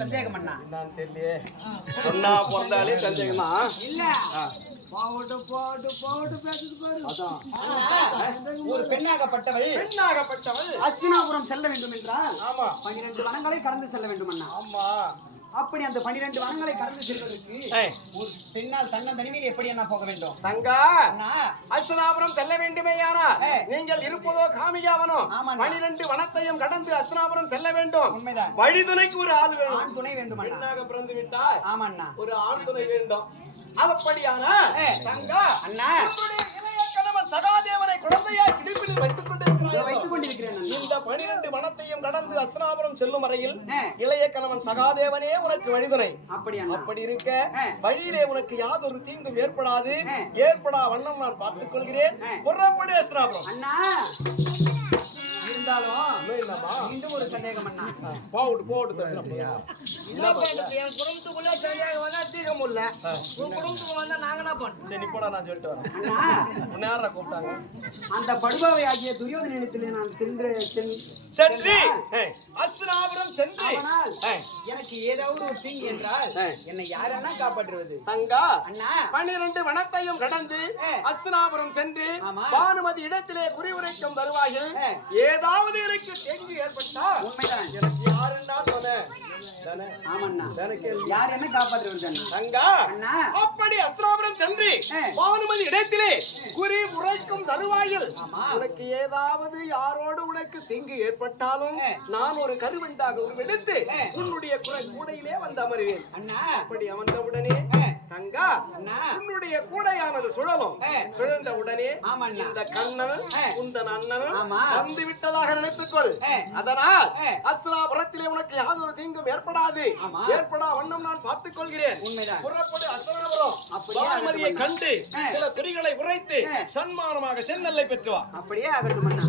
சந்தேகம் அண்ணா என்னன்னு தெரியலையே. பொண்ணா பிறந்தாலே சந்தேகமா இல்ல ஒரு பெண்ணாகப்பட்டவள் அஸ்தினாபுரம் செல்ல வேண்டும் என்றால் 12 வனங்களை கடந்து செல்ல வேண்டும் அண்ணா. ஆமா. அப்படி அந்த 12 வனங்களை கடந்து செல்வதற்கு ஒரு பெண்ணால் தன்னந்தனிமையில் எப்படி என்ன போக வேண்டும்? தங்கா அஸ்தினாபுரம் செல்ல வேண்டுமேயானா நீங்கள் இருப்பதோ காமியாவனம். 12 வனத்தையும் கடந்து அஸ்தினாபுரம் செல்ல வேண்டும். உண்மைதான். வழிதுணைக்கு ஒரு ஆள் வேணும். ஆண் துணை வேண்டும். பெண்ணாக பிறந்து விட்டால் ஆமாண்ணா ஒரு ஆண் துணை வேண்டும். அதப்படியானா தங்கா அண்ணா இளைய கணவன் சகாதேவனை குழந்தையாய் இடுப்பில் வைத்துக் கொண்டிருக்கிறேன். இந்த 12 வனத்தையும் கடந்து அஸ்தினாபுரம் செல்லும் வரையில் இளைய கணவன் சகாதேவனே உனக்கு வழிதுணை. அப்படி இருக்க வழியிலே உனக்கு யாதொரு தீங்கும் ஏற்படாது. ஏற்படா வண்ணம் நான் பார்த்துக் கொள்கிறேன். புறப்படு அஸ்தினாபுரம். அண்ணா இருந்தாலும் மீண்டும் ஒரு சந்தேகம் அண்ணா. போடு என் குடும்பத்துக்குள்ள சரியாக வந்தா தீர்க்க முடியல. உன் குடும்பத்துக்கு வந்தா நாங்க என்ன பண்ணோம்? சரி போடா, நான் சொல்லிட்டு வரேன். முன்னார கூப்பிட்டாங்க. அந்த படுபாவை ஆகிய துரியோதனத்திலே நான் சென்று அஸ்தினாபுரம் சென்று எனக்கு ஏதாவது ஒரு தீங்கு என்றால் என்னை யாரென்னா காப்பாற்றுவது? தங்கா அண்ணா 12 வனத்தையும் கடந்து அஸ்தினாபுரம் சென்று பானுமதி இடத்திலே குறிவுரைக்கும் வருவாயில் ஏதாவது எனக்கு தீங்கு ஏற்பட்டா உண்மைதான். எனக்கு யாருன்னா சொன்னேன். யார் என்ன காப்பாற்றுவது? தங்கா அப்படி அஸ்தினாபுரம் சென்று பானுமதி இடத்திலே குறி உரைக்கும் தருவாயில் உனக்கு ஏதாவது யாரோடு உனக்கு தீங்கு ஏற்பட்டாலும் நான் ஒரு கருவெண்டாக உருவெடுத்து உன்னுடைய கூடையிலே வந்து அமருவேன். அப்படி அமர்ந்தவுடனே தங்கா உன்னுடைய கூடையானது சுழந்த உடனே இந்த கண்ணன் உந்தன் அண்ணன் வந்து விட்டதாக நினைத்துக்கொள். அதனால் அஸ்தினாபுரத்திலே உனக்கு யாதொரு தீங்கும் ஏற்படாது. ஏற்படா வண்ணம் நான் பார்த்துக் கொள்கிறேன். புறப்படு அஸ்தினாபுரம். பானுமதியை கண்டு சில குறிகளை உரைத்து சன்மானமாக செந்நெல்லை பெற்று வா. அப்படியே ஆகட்டும் அண்ணா.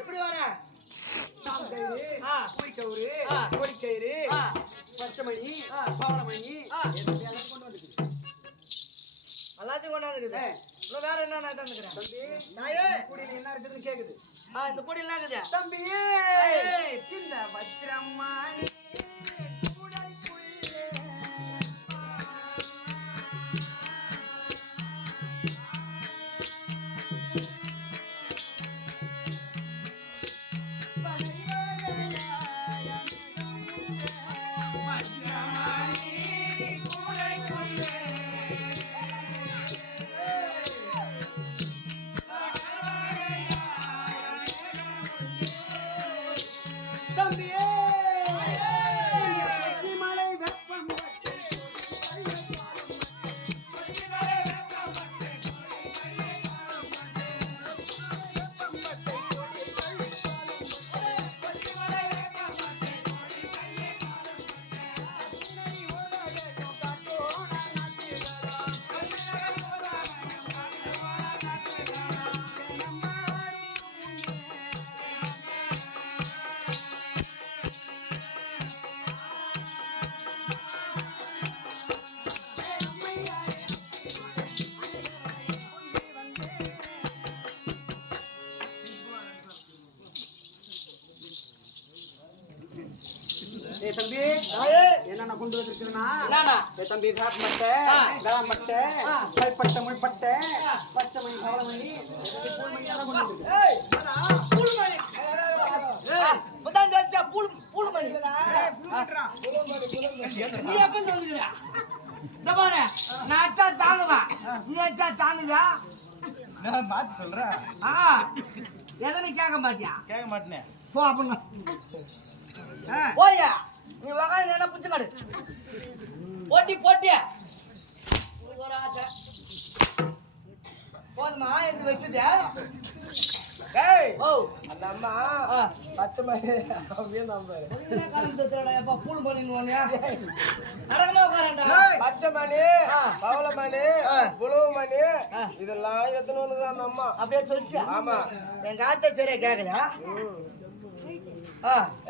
எப்படி வர? கோடிக்கயிறு, பச்சைமணி, பவளமணி எல்லாத்தையும் கொண்டாந்துக்குது. வேற என்ன தந்துக்கிறேன் தம்பி? கூடையில என்ன இருக்குதுன்னு கேக்குது. இந்த கூடையில என்ன இருக்குது தம்பி? இந்த வஜ்ரமாணி என்னென்ன கொண்டு வந்திருக்கிறேன்னா என்னண்ணா? என் தம்பி காட்டு மட்டை வேளாண் மட்டை கல்பட்டை முள்பட்டை பச்சை மணி கவளமணி பூமணி எல்லாம் கொண்டு வந்திருக்கேன். புல்மணி. இப்பதான் சொல்லிச்சா, புல்மணி. நீ எப்ப சொல்லுகிற? இந்த பாரு, நான் அச்சா தாங்குவேன். நீ அச்சா தாங்குதா? மாத்தி சொல்றேன். எதனை கேட்க மாட்டியா? கேட்க மாட்டேன். போ அப்படின்னா போயா, நீ வகாய் என்ன புச்சுக்காடு போட்டி போட்டியா ஒரு ஆசை போதுமா எடுத்து வச்சது. ஓ அந்த அம்மா பச்சை மணி பூல் பண்ணிடுவானே நடக்கமா உட்காரண்டா. பச்சை மணி பவள மணி புழுவு மணி இதெல்லாம் எத்தனை வந்து அந்த அம்மா அப்படியே சொல்லிச்சு. ஆமா எங்க ஆத்த சரியா கேக்கல.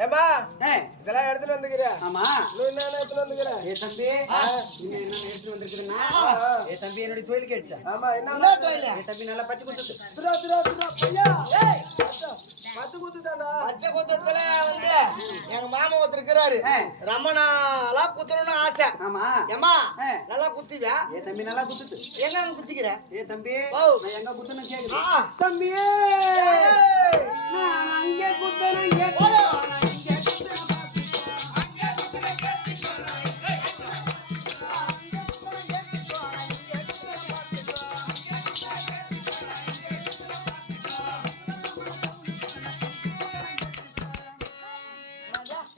ஏமா இதெல்லாம் எடுத்துட்டு வந்துக்கிற. ஆமா நீ என்ன எடுத்துட்டு வந்துக்கிற? ஏ தம்பி நீங்க என்ன எடுத்து வந்திருக்கிறேன்னா ஏ தம்பி என்னுடைய தொழில் கேட்டுச்சா? ஆமா என்ன என்ன தொழில்? ஏ தம்பி நல்லா பச்சை குத்துது. பையா பத்து குத்துதானா? பச்சை குத்தத்துல வந்து எங்க மாமா ஒருத்தர் இருக்கிறாரு. ரமணாலா குத்தணும்னு ஆசை. ஆமா ஏமா நல்லா குத்திவியா? ஏ தம்பி நல்லா குத்துது. என்ன குத்திக்கிற? ஏ தம்பி ஓ. நான் எங்க குத்துன்னு கேக்குது. ஆ. தம்பி நான் அங்கே குத்தணும் இங்கே போடா.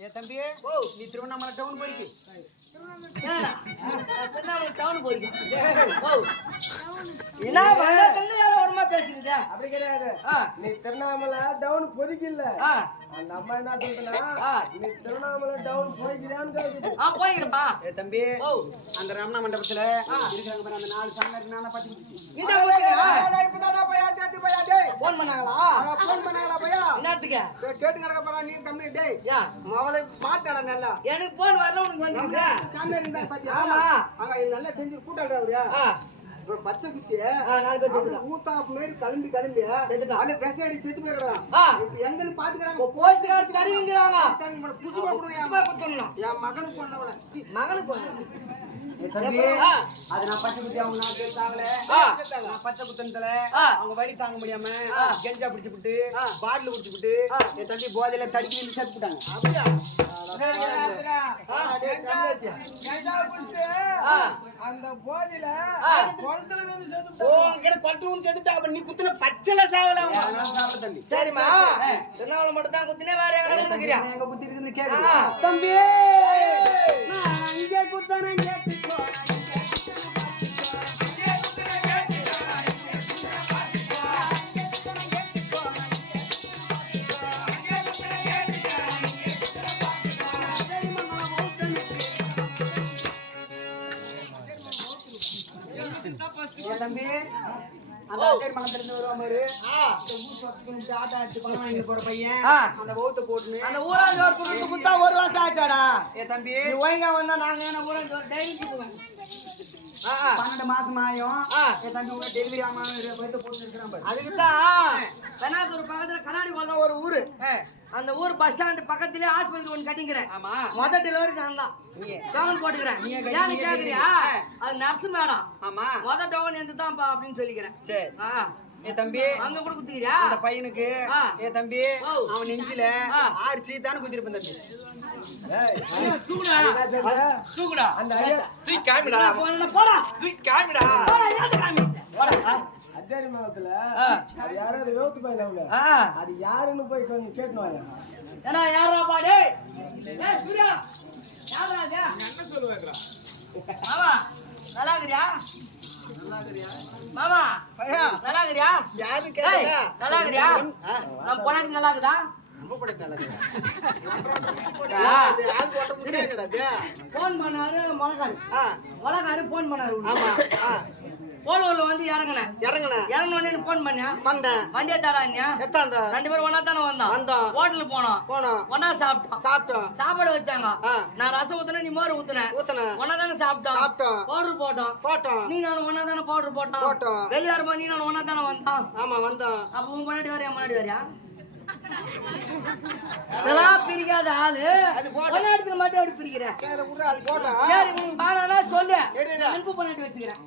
ஏ தம்பி நீ திருவண்ணாமலை டவுன் போயிருக்கு. திருவண்ணாமலை டவுன் போயிருக்கேன். என்ன வந்ததுல யாரோ ஒருமா பேசிக்குது. அப்படி கிடையாது. நீ திருவண்ணாமலை டவுன் பொறிக்கல. அந்த அம்மா என்ன சொல்றா? நீ திருவண்ணாமலை டவுன் போய்க்கிறான்னு கேக்குது. போயிருப்பா. ஏ தம்பி அந்த ரமணா மண்டபத்துல இருக்கிறாங்க பாரு அந்த 4 சாமியாருக்கு நானா பாத்து நீதான் குத்தியா? இப்பதாடா பையா தேத்தி பையா டேய். போன் பண்ணாங்களா? போன் பண்ணாங்களா பையா? என்னத்துக்கு? கேட்டு கிடக்க போறா நீ கம்மி டேய். யா அவளை மாட்டாடா நல்லா. எனக்கு போன் வரல உனக்கு வந்துக்குது. சாமியார் இருந்தா பாத்தியா? ஆமா. அங்க நல்லா செஞ்சு கூட்டாடா அவரு. ஒரு பச்சை குத்திய 4 பேர் செத்துடா. மூத்தாப்பு மாதிரி கிளம்பி செத்துட்டான். அவனே பெசையடி செத்து போயிடுறான். இப்ப எங்கன்னு பாத்துக்கிறாங்க. போயிட்டு கார்த்து கறி விங்கிறாங்க. புடிச்சு போடுறேன். சும்மா குத்தணும். என் மகனுக்கு பண்ணவள. மகனுக்கு போன. ஏ தம்பி அது நான் பச்சை குத்தி அவங்க 4 பேர் தாங்கல. நான் பச்சை குத்தனத்துல அவங்க வலி தாங்க முடியாம கெஞ்சா பிடிச்சு விட்டு பாட்டில் குடிச்சு விட்டு என் தம்பி போதையில தடுக்கி நின்று செத்து போட்டாங்க. அப்படியா? அந்த போதில குளத்துல வந்து செத்து நீ குத்துல பச்சைல சாவல. தம்பி சரிம்மா, திருநாவளை மட்டும் தான் குத்தினே வேற எங்க குத்துக்கிறியா? எங்க குத்தி இருக்குன்னு கேக்குது. தம்பி நான் அங்கே குத்தன கேட்டுக்கோ. தம்பி அந்த அட்டை மனத்துல இருந்து வருவான் பாரு. ஆட்டா எடுத்து பணம் வாங்கிட்டு போற பையன் அந்த பௌத்த போட்டுன்னு அந்த ஊராட்சி ஒரு குத்தா 1 வருஷம் ஆச்சாடா. ஏ தம்பி நீ ஒழுங்கா வந்தா நாங்க என்ன ஊராட்சி ஒரு டெய்லி குத்துவேன். 12 மாசம் ஆயும் என் தம்பி உங்க டெலிவரி ஆமா பௌத்த போட்டு இருக்கிறான் பாரு. அதுக்குதான் பெனாத்தூர் பக்கத்துல கண்ணாடி கொள்ள ஒரு ஊரு. அந்த ஊர் பஸ் ஸ்டாண்ட் பக்கத்திலே ஆஸ்பத்திரி ஒன்று கட்டிக்கிறேன். ஆமா மொத டெலிவரி நான் தான் டோக்கன் போட்டுக்கிறேன். ஏன்னு கேக்குறியா? அது நர்ஸ் மேடம். ஆமா மொத டோக்கன் எந்த தான் அப்படின்னு சொல்லிக்கிறேன். சரி ஏ தம்பி அங்க கூட குத்துக்கிறியா? அந்த பையனுக்கு ஏ தம்பி அவன் நெஞ்சில 6 சீத்தான குத்திருப்பேன் தம்பி. தூக்குடா அந்த ஐயா தூக்கி காமிடா. போடா தூக்கி காமிடா. போடா யாத்து காமி. போடா அத்தாரி மாவட்டத்துல அது யாராவது வேவுத்து போயிடல. அது யாருன்னு போய் கொஞ்சம் கேட்டுவாங்க. ஏன்னா யாரா பாடே? ஏய் சூர்யா யாரா அது? என்ன சொல்லுவேங்கடா? மாமா நல்லா இருக்கறியா? மாமா நல்லா இருக்கறியா? யாரு ஏய் கேட்டா? நல்லா இருக்கறியா? நான் பொண்ணு நல்லா இருக்குதா? ரொம்ப படுத்து நல்லா இருக்கு. யாரு போட்ட முட்டைங்கடா? போன் பண்ணாரு மொளகாரு போன் பண்ணாரு. ஆமா போலூர்ல வந்து இறங்கினேன். இறங்கினோடனே போன் பண்ணியா? வண்டியை தரானியா? 2 பேரும் ஒன்னா தானே வந்தோம். ஹோட்டலுக்கு போனோம். ஒன்னா சாப்பிட்டோம். சாப்பாடு வச்சாங்க. நான் ரசம் ஊத்துன, நீ மோர் ஊத்துன. ஒன்னா தானே சாப்பிட்டோம். பவுடர் போட்டோம். நீ நானும் ஒன்னா தானே பவுடர் போட்டோம். வெளியாருமா நீ நானும் ஒன்னா தானே வந்தோம். அப்ப உன் முன்னாடி வரையா முன்னாடி வரையா? இதெல்லாம் பிரிக்காத ஆளு அது போட்டா. பொண்ணாட்டுக்கு மட்டும் அப்படி பிரிக்கிறேன் சரி விடு அது போட்டோம் சரி உனக்கு பாலானா சொல்லு சரிடா. அன்பு பொண்ணாட்டி வச்சுக்கிறேன்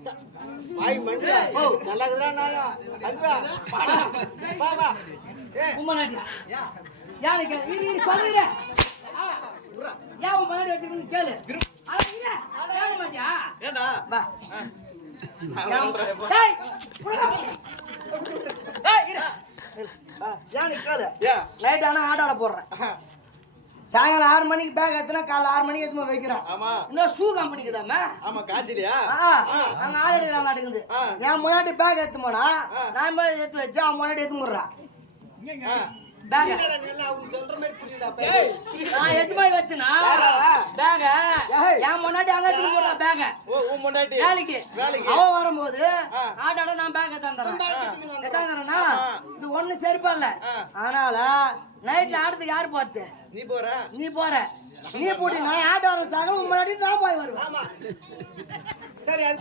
வாய் மனுஷன் நல்லா இருக்குதா நாயா அதுவா பாடா வா வா பொண்ணாட்டி யாரு கேளு இரு சொல்லுறேன் ஏன் உன் பொண்ணாட்டி வச்சுக்கணும்னு கேளு கேள மாட்டியா ஏண்டா வா டேய் டேய் இரு யானு கேளு ஏன் நைட் ஆனா ஆட போடுறேன் சாயங்காலம் 6 மணிக்கு பேக் ஏத்துனா காலைல 6 மணிக்கு ஏத்துமா வைக்கிறோம் ஆமா இன்னும் ஷூ கம்பெனிக்குதாம்மா ஆமா காய்ச்சலியா நாங்க ஆள் எடுக்கிறான் நடக்குது என் முன்னாடி பேக் ஏத்துமாடா நான் போய் ஏத்து வச்சு அவன் முன்னாடி ஏத்து முடுறான் பேக் அவங்க சொல்ற மாதிரி புரியுதா நான் எத்து போய் வச்சனா பேக என் முன்னாடி அங்க தூக்கி போட்டா பேக ஓ உன் முன்னாடி வேலைக்கு அவன் வரும்போது ஆட்டாட நான் பேக் எத்தாந்தறேன்னா இது ஒண்ணு சரிப்பா இல்ல அதனால நைட்ல ஆடுறதுக்கு யாரு போறது நீ போற நீ போற நீ போட்டி நான் ஆட்ட வர சாக முன்னாடி நான் போய் வருவேன் ஆமா சரி அது